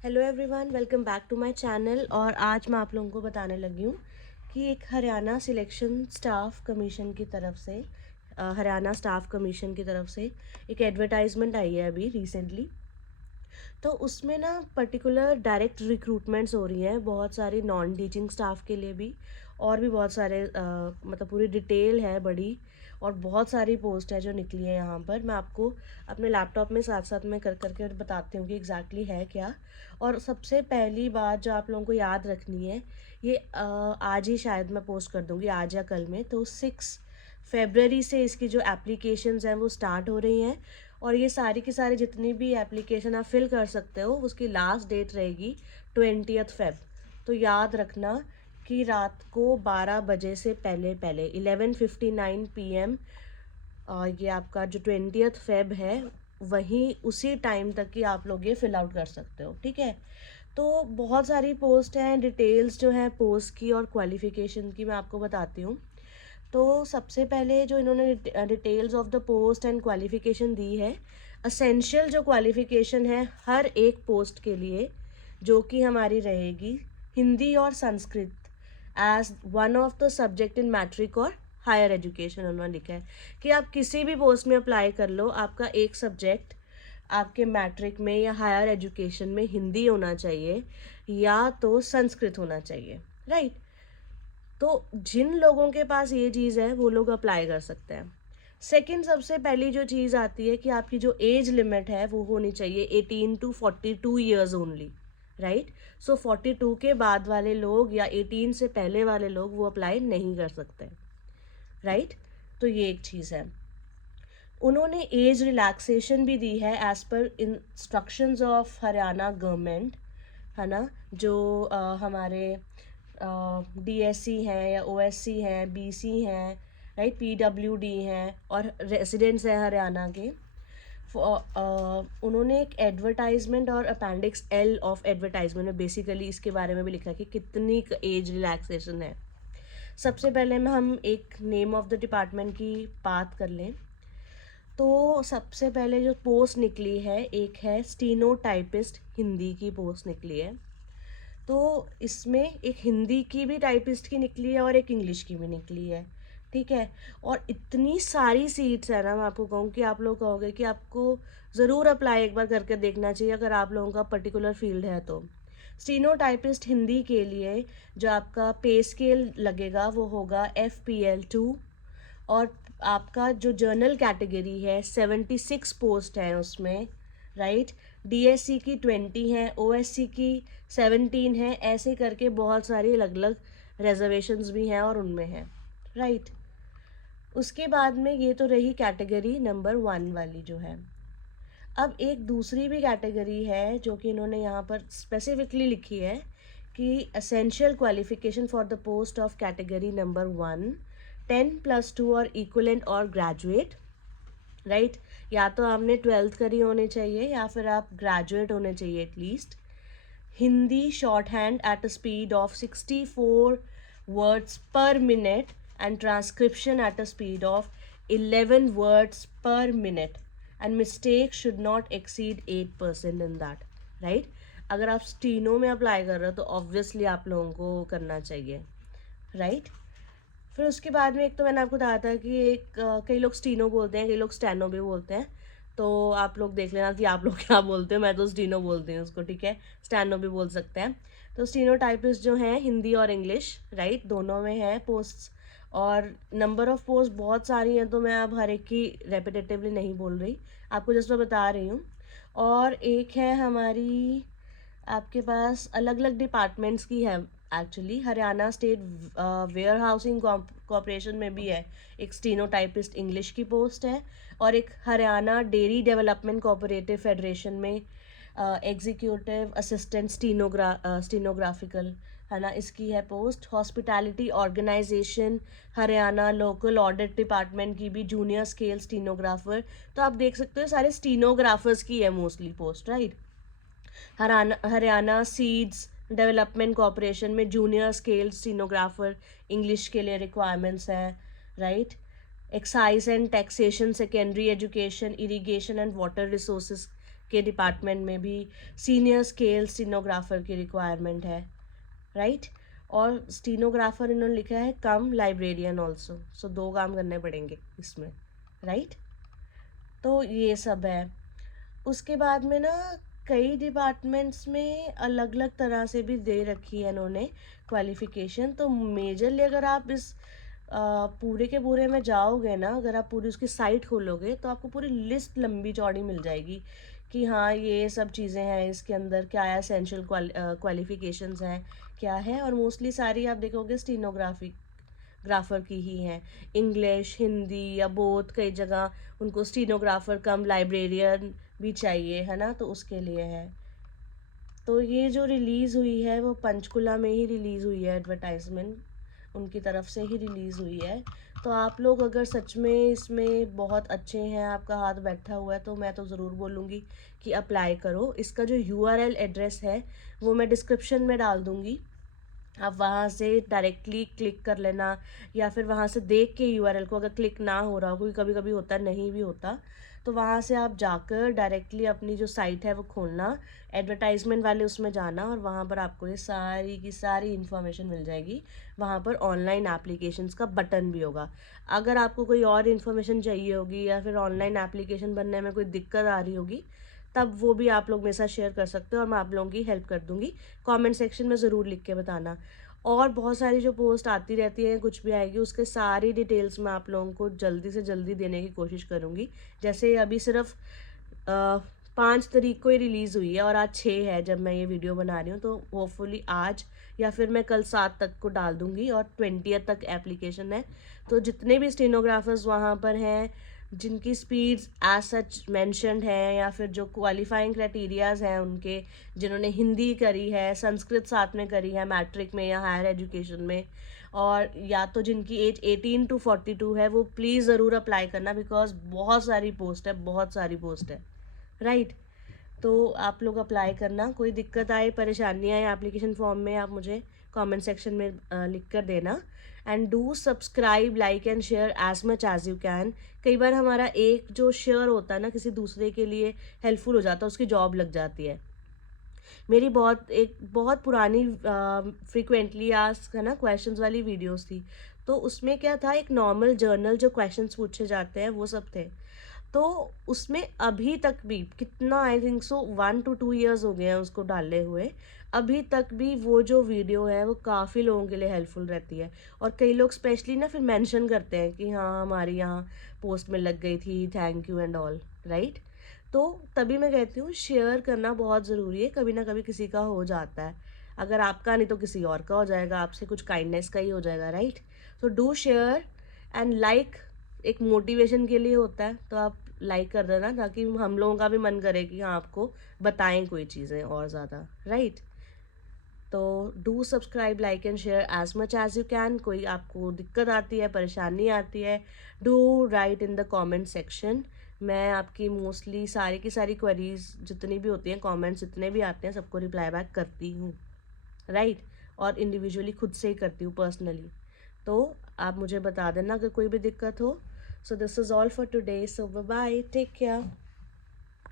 Hello everyone, welcome back to my channel. और आज मैं आप लोगों को बताने लगी हूँ कि एक हरियाणा सिलेक्शन स्टाफ कमीशन की तरफ से हरियाणा स्टाफ कमीशन की तरफ से एक एडवर्टाइजमेंट आई है अभी रिसेंटली। तो उसमें ना पर्टिकुलर डायरेक्ट रिक्रूटमेंट्स हो रही हैं बहुत सारी नॉन टीचिंग स्टाफ के लिए भी, और भी बहुत सारे मतलब पूरी डिटेल है बड़ी, और बहुत सारी पोस्ट है जो निकली है यहाँ पर। मैं आपको अपने लैपटॉप में साथ साथ में कर करके बताती हूँ कि एग्जैक्टली है क्या। और सबसे पहली बात जो आप लोगों को याद रखनी है, ये आज ही शायद मैं पोस्ट कर दूँगी, आज या कल में। तो 6 फरवरी से इसकी जो एप्लीकेशंस हैं वो स्टार्ट हो रही हैं। और ये सारी की सारी जितनी भी एप्लीकेशन आप फिल कर सकते हो उसकी लास्ट डेट रहेगी 20 फेब। तो याद रखना कि रात को 12 बजे से पहले पहले 11:59 PM ये आपका जो 20 फेब है वहीं उसी टाइम तक की आप लोग ये फिल आउट कर सकते हो, ठीक है। तो बहुत सारी पोस्ट हैं, डिटेल्स जो हैं पोस्ट की और क्वालिफिकेशन की मैं आपको बताती हूँ। तो सबसे पहले जो इन्होंने details of the post and qualification दी है, असेंशियल जो क्वालिफिकेशन है हर एक पोस्ट के लिए, जो कि हमारी रहेगी हिंदी और Sanskrit as one of the subject in matric और हायर एजुकेशन। उन्होंने लिखा है कि आप किसी भी पोस्ट में अप्लाई कर लो, आपका एक सब्जेक्ट आपके मैट्रिक में या हायर एजुकेशन में हिंदी होना चाहिए या तो संस्कृत होना चाहिए, राइट। तो जिन लोगों के पास ये चीज़ है वो लोग अप्लाई कर सकते हैं। सेकंड, सबसे पहली जो चीज़ आती है कि आपकी जो एज लिमिट है वो होनी चाहिए 18 to 42 ईयर्स ओनली, राइट। सो 42 के बाद वाले लोग या 18 से पहले वाले लोग वो अप्लाई नहीं कर सकते, राइट। तो ये एक चीज़ है। उन्होंने एज रिलैक्सेशन भी दी है as per instructions of Haryana government, है ना। जो हमारे डीएससी हैं या ओएससी हैं, बीसी हैं, राइट, पीडब्ल्यूडी हैं और रेजिडेंट्स हैं हरियाणा के। उन्होंने एक एडवर्टाइजमेंट और अपेंडिक्स एल ऑफ एडवर्टाइजमेंट में बेसिकली इसके बारे में भी लिखा है कि कितनी एज रिलैक्सेशन है। सबसे पहले में हम एक नेम ऑफ द डिपार्टमेंट की बात कर लें। तो सबसे पहले जो पोस्ट निकली है, एक है स्टीनो टाइपिस्ट हिंदी की पोस्ट निकली है। तो इसमें एक हिंदी की भी टाइपिस्ट की निकली है और एक इंग्लिश की भी निकली है, ठीक है। और इतनी सारी सीट्स है ना, मैं आपको कहूँ कि आप लोग कहोगे कि आपको ज़रूर अप्लाई एक बार करके देखना चाहिए अगर आप लोगों का पर्टिकुलर फील्ड है तो। स्टीनो टाइपिस्ट हिंदी के लिए जो आपका पे स्केल लगेगा वो होगा FPL 2। और आपका जो जर्नल कैटेगरी है 76 पोस्ट है उसमें, राइट। डीएससी की 20 है, ओएससी की 17 है, ऐसे करके बहुत सारी अलग अलग रिजर्वेशंस भी हैं और उनमें हैं, राइट। उसके बाद में ये तो रही कैटेगरी नंबर 1 वाली जो है। अब एक दूसरी भी कैटेगरी है जो कि इन्होंने यहाँ पर स्पेसिफिकली लिखी है कि essential qualification for the post of category number 1 10+2 और इक्वलेंट और ग्रेजुएट, राइट। या तो आपने 12th करी होनी चाहिए या फिर आप ग्रेजुएट होने चाहिए at least. Hindi short hand at a speed of 64 words पर minute and transcription at a speed of 11 words पर minute and mistake should not exceed 8% in that, right. अगर आप स्टीनो में अप्लाई कर रहे हो तो ऑब्वियसली आप लोगों को करना चाहिए, राइट। फिर उसके बाद में एक तो मैंने आपको बताया था कि एक कई लोग स्टीनो बोलते हैं, कई लोग स्टेनो भी बोलते हैं। तो आप लोग देख लेना कि आप लोग क्या बोलते हो। मैं तो स्टीनो बोलती हूँ उसको, ठीक है। स्टेनो भी बोल सकते हैं। तो स्टीनो टाइपिस्ट जो हैं हिंदी और इंग्लिश, राइट, दोनों में है पोस्ट्स। और नंबर ऑफ पोस्ट बहुत सारी हैं तो मैं अब हर एक की रेपिटेटिवली नहीं बोल रही, आपको जस्ट मैं बता रही हूँ। और एक है हमारी आपके पास अलग अलग डिपार्टमेंट्स की है actually. Haryana state warehousing corporation में भी है एक स्टीनो टाइपिस्ट इंग्लिश की पोस्ट है। और एक Haryana dairy development cooperative federation में एग्जीक्यूटिव असिस्टेंट स्टीनोग्राफिकल, है ना, इसकी है post. Hospitality organisation Haryana local audit department की भी जूनियर स्केल स्टीनोग्राफर। तो आप देख सकते हो सारे स्टीनोग्राफर्स की है mostly post, right. Haryana seeds development corporation में जूनियर स्केल स्टीनोग्राफर इंग्लिश के लिए रिक्वायरमेंट्स हैं, right. Excise and taxation secondary education irrigation and water resources के डिपार्टमेंट में भी सीनियर स्केल स्टीनोग्राफर की रिक्वायरमेंट है, राइट। और स्टीनोग्राफर इन्होंने लिखा है कम लाइब्रेरियन ऑल्सो, सो 2 काम करने पड़ेंगे इसमें, राइट। तो ये सब है। उसके बाद में ना कई डिपार्टमेंट्स में अलग अलग तरह से भी दे रखी है इन्होंने क्वालिफ़िकेशन। तो मेजरली अगर आप इस पूरे के पूरे में जाओगे ना, अगर आप पूरी उसकी साइट खोलोगे तो आपको पूरी लिस्ट लंबी चौड़ी मिल जाएगी कि हाँ ये सब चीज़ें हैं इसके अंदर, क्या है एसेंशियल क्वालिफ़िकेशंस हैं क्या है। और मोस्टली सारी आप देखोगे स्टीनोग्राफी ग्राफर की ही हैं, इंग्लिश हिंदी या बोथ, कई जगह उनको स्टीनोग्राफर कम लाइब्रेरियन भी चाहिए, है ना, तो उसके लिए है। तो ये जो रिलीज़ हुई है वो पंचकुला में ही रिलीज़ हुई है, एडवर्टाइजमेंट उनकी तरफ से ही रिलीज़ हुई है। तो आप लोग अगर सच में इसमें बहुत अच्छे हैं, आपका हाथ बैठा हुआ है, तो मैं तो ज़रूर बोलूँगी कि अप्लाई करो। इसका जो URL एड्रेस है वो मैं डिस्क्रिप्शन में डाल दूँगी, आप वहाँ से डायरेक्टली क्लिक कर लेना, या फिर वहाँ से देख के URL को, अगर क्लिक ना हो रहा हो, क्योंकि कभी कभी होता नहीं भी होता, तो वहाँ से आप जाकर डायरेक्टली अपनी जो साइट है वो खोलना, एडवर्टाइजमेंट वाले उसमें जाना, और वहाँ पर आपको ये सारी की सारी इन्फॉर्मेशन मिल जाएगी। वहाँ पर ऑनलाइन एप्लीकेशंस का बटन भी होगा। अगर आपको कोई और इन्फॉर्मेशन चाहिए होगी या फिर ऑनलाइन एप्लीकेशन बनने में कोई दिक्कत आ रही होगी, तब वो भी आप लोग मेरे साथ शेयर कर सकते हो और मैं आप लोगों की हेल्प कर दूँगी। कमेंट सेक्शन में ज़रूर लिख के बताना। और बहुत सारी जो पोस्ट आती रहती हैं, कुछ भी आएगी उसके सारी डिटेल्स मैं आप लोगों को जल्दी से जल्दी देने की कोशिश करूँगी। जैसे अभी सिर्फ 5 तारीख को ही रिलीज़ हुई है और आज 6 है जब मैं ये वीडियो बना रही हूँ, तो होपफुली आज या फिर मैं कल 7 तक को डाल दूँगी, और 20 तक एप्लीकेशन है। तो जितने भी स्टेनोग्राफर्स वहाँ पर हैं, जिनकी स्पीड्स एज सच मैंशनड हैं, या फिर जो क्वालिफाइंग क्राइटेरियाज हैं उनके, जिन्होंने हिंदी करी है, संस्कृत साथ में करी है मैट्रिक में या हायर एजुकेशन में, और या तो जिनकी एज 18 to 42 है, वो प्लीज़ ज़रूर अप्लाई करना, बिकॉज बहुत सारी पोस्ट है, बहुत सारी पोस्ट है, राइट। तो आप लोग अप्लाई करना। कोई दिक्कत आए, परेशानी आए एप्लीकेशन फॉर्म में, आप मुझे कमेंट सेक्शन में लिख कर देना। And do subscribe, like and share as much as you can. कई बार हमारा एक जो शेयर होता है ना, किसी दूसरे के लिए हेल्पफुल हो जाता है, उसकी जॉब लग जाती है। मेरी एक बहुत पुरानी फ्रिक्वेंटली आस्क है ना क्वेश्चंस वाली वीडियोस थी, तो उसमें क्या था, एक नॉर्मल जर्नल जो क्वेश्चंस पूछे जाते हैं वो सब थे। तो उसमें अभी तक भी कितना, I think so 1 to 2 years हो गए हैं उसको डाले हुए, अभी तक भी वो जो वीडियो है वो काफ़ी लोगों के लिए हेल्पफुल रहती है। और कई लोग स्पेशली ना फिर मेंशन करते हैं कि हाँ हमारी यहाँ पोस्ट में लग गई थी, thank you and all, right. तो तभी मैं कहती हूँ शेयर करना बहुत ज़रूरी है, कभी ना कभी किसी का हो जाता है, अगर आपका नहीं तो किसी और का हो जाएगा, आपसे कुछ काइंडनेस का ही हो जाएगा, राइट। तो डू शेयर एंड लाइक, एक मोटिवेशन के लिए होता है, तो आप लाइक कर देना ताकि हम लोगों का भी मन करे कि हाँ आपको बताएं कोई चीज़ें और ज़्यादा, राइट। तो do subscribe, like and share as much as you can. कोई आपको दिक्कत आती है, परेशानी आती है, do write in the comment section. मैं आपकी मोस्टली सारी की सारी क्वेरीज जितनी भी होती हैं, कमेंट्स जितने भी आते हैं, सबको रिप्लाई बैक करती हूँ, राइट। और इंडिविजुअली खुद से ही करती हूँ पर्सनली। तो आप मुझे बता देना अगर कोई भी दिक्कत हो। So this is all for today, so bye bye, take care.